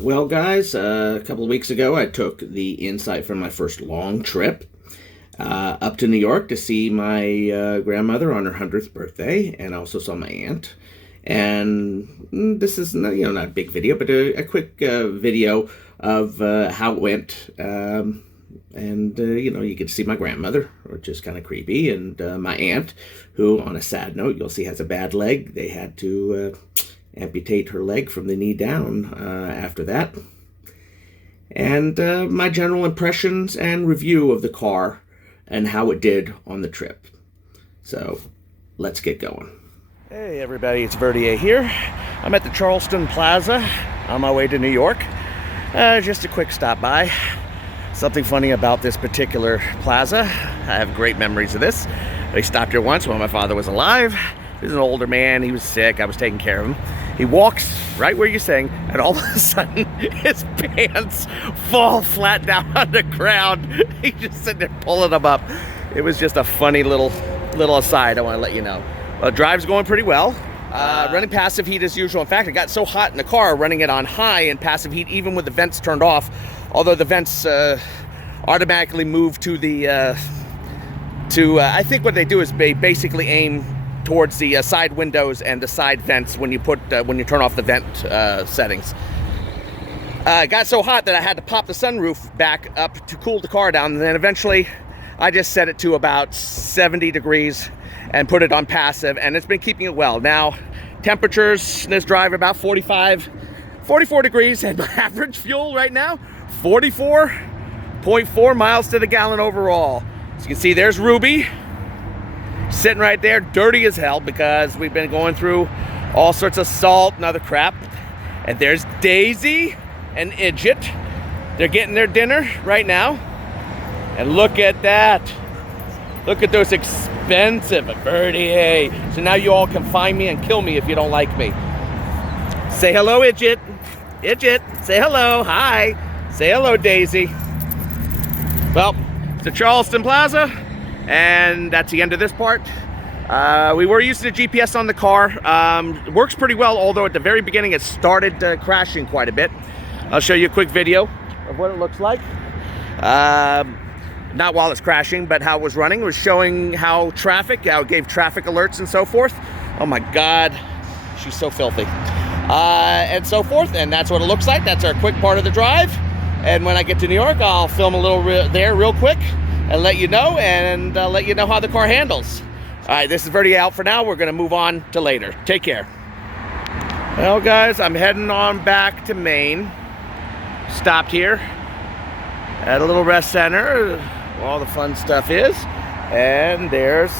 Well, guys, a couple of weeks ago, I took the Insight from my first long trip up to New York to see my grandmother on her 100th birthday, and I also saw my aunt. And this is not a big video, but a quick video of how it went. You could see my grandmother, which is kind of creepy, and my aunt, who, on a sad note, you'll see has a bad leg. They had to amputate her leg from the knee down after that. And my general impressions and review of the car and how it did on the trip. So, let's get going. Hey everybody, it's Verdier here. I'm at the Charleston Plaza on my way to New York. Just a quick stop by. Something funny about this particular plaza. I have great memories of this. I stopped here once when my father was alive. He was an older man, he was sick, I was taking care of him. He walks right where you're saying, and all of a sudden, his pants fall flat down on the ground. He's just sitting there pulling them up. It was just a funny little aside I want to let you know. Drive's going pretty well. Running passive heat as usual. In fact, it got so hot in the car running it on high and passive heat, even with the vents turned off. Although the vents automatically move to the, I think what they do is they basically aim towards the side windows and the side vents when you turn off the vent settings. It got so hot that I had to pop the sunroof back up to cool the car down, and then eventually I just set it to about 70 degrees and put it on passive, and it's been keeping it well. Now, temperatures in this drive are about 44 degrees, and my average fuel right now, 44.4 miles to the gallon overall. As you can see, there's Ruby, sitting right there, dirty as hell, because we've been going through all sorts of salt and other crap. And there's Daisy and Idjit. They're getting their dinner right now. And look at that. Look at those expensive Verdier. So now you all can find me and kill me if you don't like me. Say hello, Idjit. Idjit, say hello. Hi. Say hello, Daisy. Well, it's the Charleston Plaza. And that's the end of this part. We were using the GPS on the car. It works pretty well, although at the very beginning it started crashing quite a bit. I'll show you a quick video of what it looks like. Not while it's crashing, but how it was running. It was showing how it gave traffic alerts and so forth. Oh my God, she's so filthy. And so forth, and that's what it looks like. That's our quick part of the drive. And when I get to New York, I'll film a little there real quick and let you know, and let you know how the car handles. All right, this is Verdier out for now. We're gonna move on to later. Take care. Well, guys, I'm heading on back to Maine. Stopped here at a little rest center, where all the fun stuff is. And there's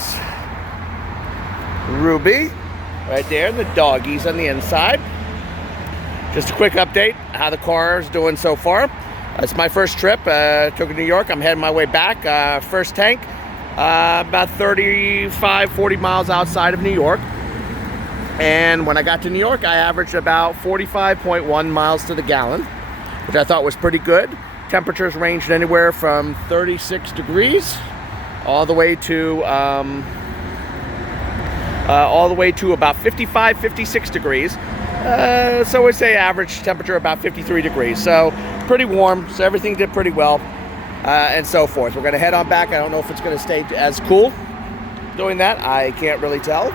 Ruby right there, and the doggies on the inside. Just a quick update how the car is doing so far. It's my first trip, took it to New York. I'm heading my way back. First tank, about 40 miles outside of New York. And when I got to New York, I averaged about 45.1 miles to the gallon, which I thought was pretty good. Temperatures ranged anywhere from 36 degrees all the way to about 55, 56 degrees. So we'd say average temperature about 53 degrees. So pretty warm, so everything did pretty well, and so forth. We're gonna head on back. I don't know if it's gonna stay as cool doing that. I can't really tell.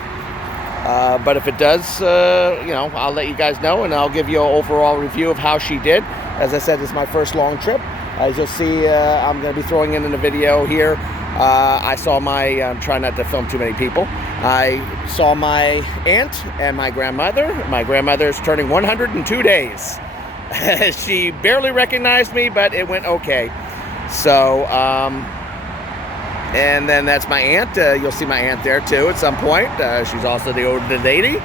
But if it does, I'll let you guys know, and I'll give you an overall review of how she did. As I said, this is my first long trip. As you'll see, I'm gonna be throwing in a video here. I saw I'm trying not to film too many people. I saw my aunt and my grandmother. My grandmother's turning 102 days. She barely recognized me, but it went okay. So, and then that's my aunt. You'll see my aunt there too at some point. She's also the older lady.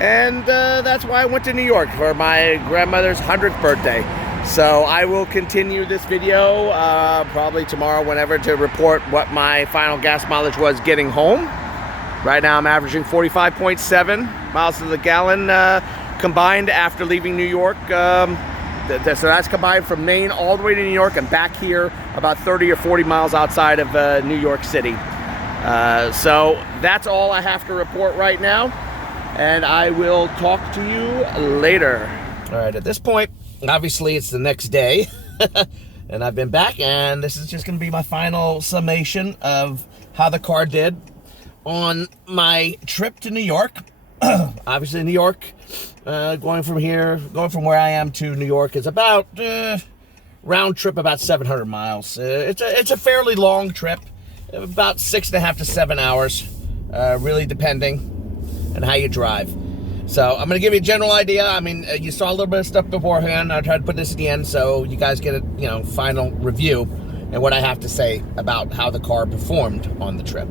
And that's why I went to New York for my grandmother's 100th birthday. So I will continue this video probably tomorrow, whenever, to report what my final gas mileage was getting home. Right now I'm averaging 45.7 miles to the gallon combined after leaving New York. So that's combined from Maine all the way to New York and back here about 30 or 40 miles outside of New York City. So that's all I have to report right now, and I will talk to you later. All right, at this point, obviously it's the next day, and I've been back, and this is just going to be my final summation of how the car did on my trip to New York. Obviously, New York, going from where I am to New York is about round trip about 700 miles. It's a fairly long trip, about 6.5 to 7 hours, really depending on how you drive. So I'm going to give you a general idea. I mean, you saw a little bit of stuff beforehand. I tried to put this at the end so you guys get a final review and what I have to say about how the car performed on the trip.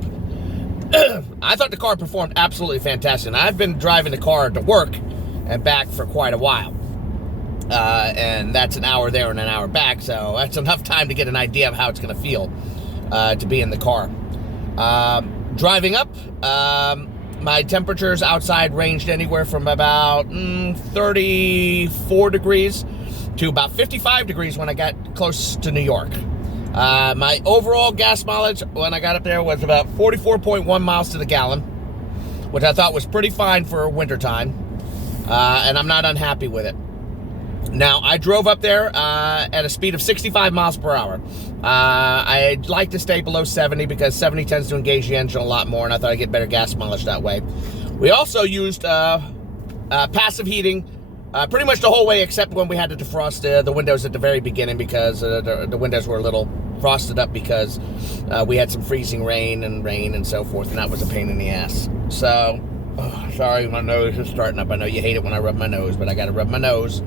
I thought the car performed absolutely fantastic. And I've been driving the car to work and back for quite a while. And that's an hour there and an hour back. So that's enough time to get an idea of how it's going to feel to be in the car. Driving up, my temperatures outside ranged anywhere from about 34 degrees to about 55 degrees when I got close to New York. My overall gas mileage when I got up there was about 44.1 miles to the gallon, which I thought was pretty fine for wintertime, and I'm not unhappy with it. Now, I drove up there at a speed of 65 miles per hour. I'd like to stay below 70 because 70 tends to engage the engine a lot more, and I thought I'd get better gas mileage that way. We also used passive heating pretty much the whole way except when we had to defrost the windows at the very beginning because the windows were a little frosted up because we had some freezing rain and so forth, and that was a pain in the ass. So, sorry, my nose is starting up. I know you hate it when I rub my nose, but I got to rub my nose.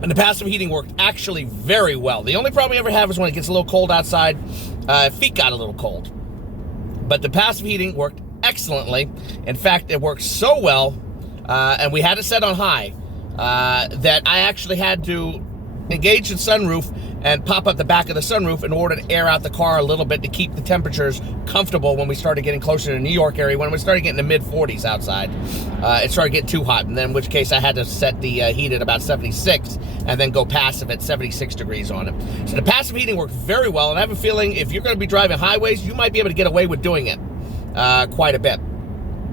And the passive heating worked actually very well. The only problem you ever have is when it gets a little cold outside. Feet got a little cold. But the passive heating worked excellently. In fact, it worked so well, and we had it set on high, that I actually had to engage the sunroof and pop up the back of the sunroof in order to air out the car a little bit to keep the temperatures comfortable when we started getting closer to the New York area. When we started getting the mid-40s outside, it started getting too hot, and then in which case I had to set the heat at about 76 and then go passive at 76 degrees on it. So the passive heating worked very well, and I have a feeling if you're going to be driving highways, you might be able to get away with doing it quite a bit.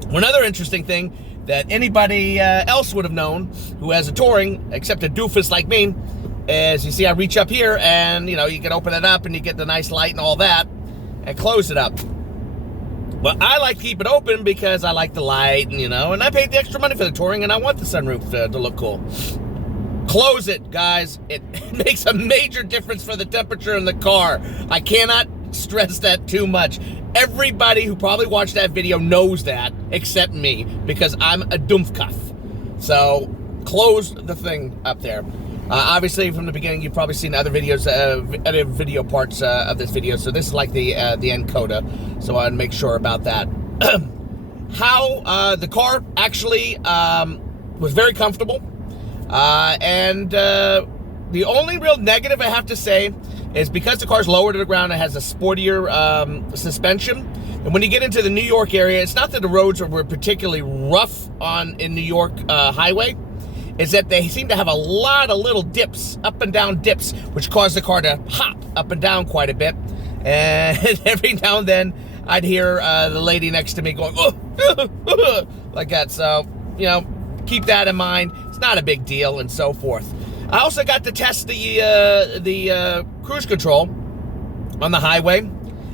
One other interesting thing that anybody else would have known who has a Touring, except a doofus like me, is you see I reach up here and, you can open it up and you get the nice light and all that and close it up. Well, I like to keep it open because I like the light and, and I paid the extra money for the Touring and I want the sunroof to look cool. Close it, guys. It makes a major difference for the temperature in the car. I cannot stress that too much. Everybody who probably watched that video knows that, except me, because I'm a doomfcuff. So, close the thing up there. Obviously, from the beginning, you've probably seen other videos, other video parts of this video. So this is like the end coda. So I want to make sure about that. How the car actually was very comfortable, and the only real negative I have to say is because the car's lower to the ground, it has a sportier suspension. And when you get into the New York area, it's not that the roads were particularly rough in New York highway. Is that they seem to have a lot of little dips, up and down dips, which cause the car to hop up and down quite a bit. And every now and then, I'd hear the lady next to me going, like that. So, keep that in mind. It's not a big deal and so forth. I also got to test the cruise control on the highway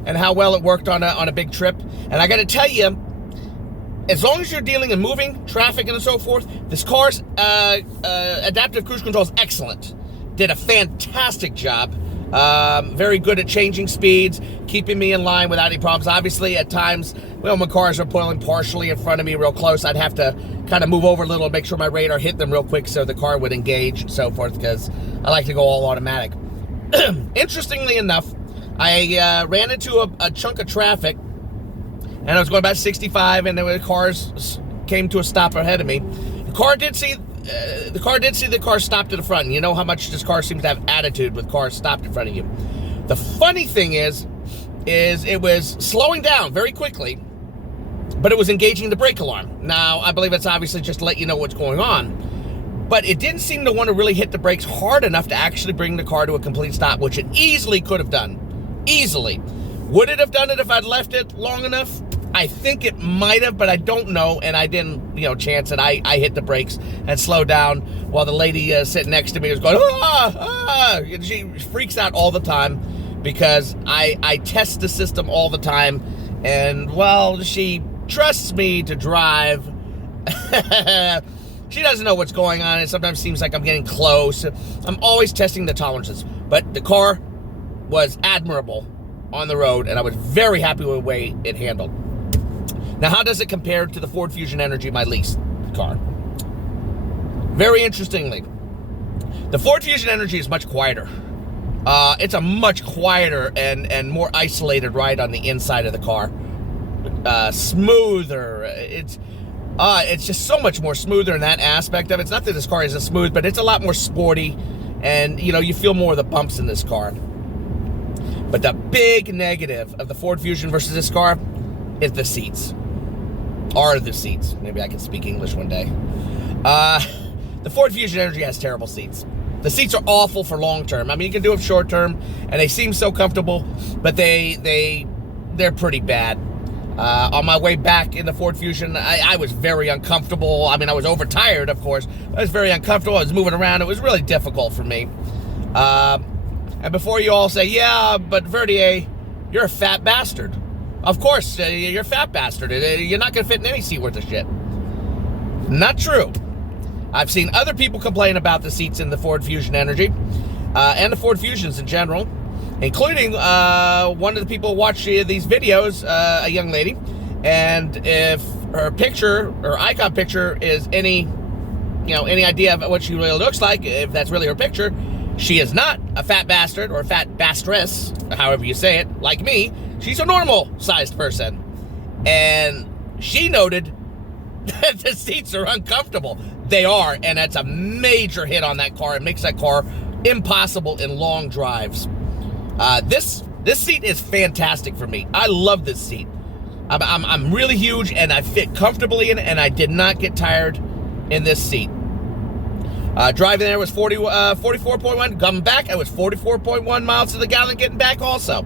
and how well it worked on a big trip. And I got to tell you, as long as you're dealing in moving, traffic, and so forth, this car's adaptive cruise control is excellent. Did a fantastic job. Very good at changing speeds, keeping me in line without any problems. Obviously, at times, when cars are pulling partially in front of me real close, I'd have to kind of move over a little and make sure my radar hit them real quick so the car would engage and so forth, because I like to go all automatic. Interestingly enough, I ran into a chunk of traffic, and I was going about 65, and the cars came to a stop ahead of me. The car did see the car stopped at the front, and you know how much this car seems to have attitude with cars stopped in front of you. The funny thing is it was slowing down very quickly, but it was engaging the brake alarm. Now, I believe it's obviously just to let you know what's going on, but it didn't seem to want to really hit the brakes hard enough to actually bring the car to a complete stop, which it easily could have done. Easily. Would it have done it if I'd left it long enough? I think it might have, but I don't know, and I didn't, chance it. I hit the brakes and slowed down while the lady sitting next to me was going, ah, ah. And she freaks out all the time because I test the system all the time, and, well, she trusts me to drive. She doesn't know what's going on. It sometimes seems like I'm getting close. I'm always testing the tolerances, but the car was admirable on the road, and I was very happy with the way it handled. Now, how does it compare to the Ford Fusion Energy, my lease car? Very interestingly, the Ford Fusion Energy is much quieter. It's a much quieter and more isolated ride on the inside of the car. Smoother. It's just so much more smoother in that aspect of it. It's not that this car isn't smooth, but it's a lot more sporty, and you feel more of the bumps in this car. But the big negative of the Ford Fusion versus this car is the seats. The seats. Maybe I can speak English one day. The Ford Fusion Energy has terrible seats. The seats are awful for long term. I mean, you can do them short term, and they seem so comfortable, but they're pretty bad. On my way back in the Ford Fusion, I was very uncomfortable. I mean, I was overtired, of course. I was very uncomfortable. I was moving around. It was really difficult for me. And before you all say, yeah, but Verdier, you're a fat bastard. Of course, you're a fat bastard. You're not going to fit in any seat worth of shit. Not true. I've seen other people complain about the seats in the Ford Fusion Energy and the Ford Fusions in general, including one of the people who watch these videos, a young lady. And if her picture, her icon picture, is any idea of what she really looks like, if that's really her picture, she is not a fat bastard or a fat bastress, however you say it, like me. She's a normal-sized person. And she noted that the seats are uncomfortable. They are, and that's a major hit on that car. It makes that car impossible in long drives. This seat is fantastic for me. I love this seat. I'm really huge, and I fit comfortably in it, and I did not get tired in this seat. Driving there was 44.1. Coming back, I was 44.1 miles to the gallon getting back also.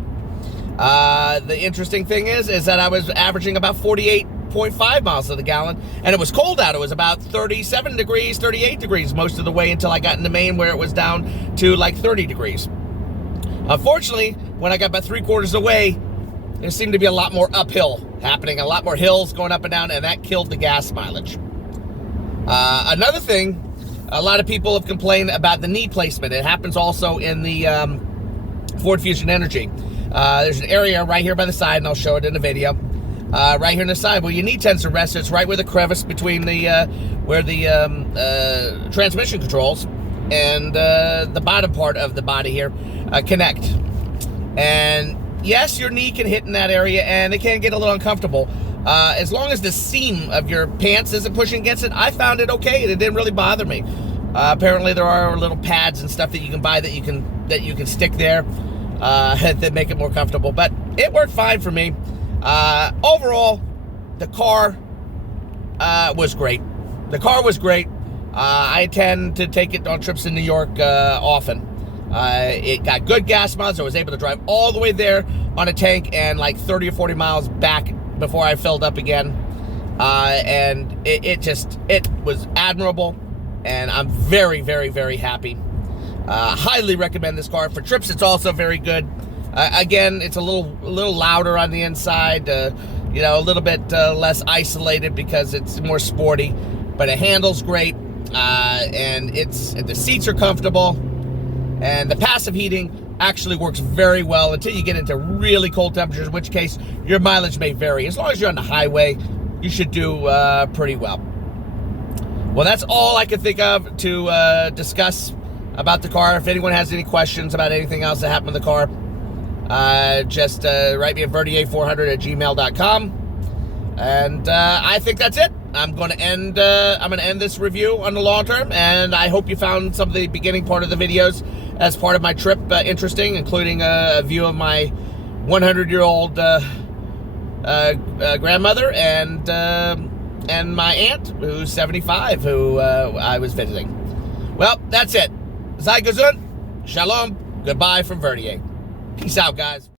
The interesting thing is that I was averaging about 48.5 miles to the gallon, and it was cold out. It was about 37 degrees, 38 degrees most of the way until I got into Maine, where it was down to like 30 degrees. Unfortunately, when I got about 3/4 away, there seemed to be a lot more uphill happening, a lot more hills going up and down, and that killed the gas mileage. Another thing, a lot of people have complained about the knee placement. It happens also in the Ford Fusion Energy. There's an area right here by the side, and I'll show it in the video. Right here on the side where your knee tends to rest. It's right where the crevice between where the transmission controls and the bottom part of the body here connect. And yes, your knee can hit in that area, and it can get a little uncomfortable. As long as the seam of your pants isn't pushing against it, I found it okay. It didn't really bother me. Apparently, there are little pads and stuff that you can buy that you can stick there that make it more comfortable. But it worked fine for me. Overall, the car was great. The car was great. I tend to take it on trips in New York often. It got good gas miles. I was able to drive all the way there on a tank and like 30 or 40 miles back before I filled up again. And it was admirable, and I'm very, very, very happy. Highly recommend this car. For trips, it's also very good. Again, it's a little louder on the inside, a little bit less isolated because it's more sporty, but it handles great, and the seats are comfortable, and the passive heating actually works very well until you get into really cold temperatures, in which case your mileage may vary. As long as you're on the highway, you should do pretty well. Well, that's all I can think of to discuss about the car. If anyone has any questions about anything else that happened to the car, just write me at verdier400@gmail.com. And I think that's it. I'm going to end this review on the long term, and I hope you found some of the beginning part of the videos as part of my trip interesting, including a view of my 100-year-old grandmother and my aunt, who's 75, who I was visiting. Well, that's it. Sei gesund. Shalom. Goodbye from Verdier. Peace out, guys.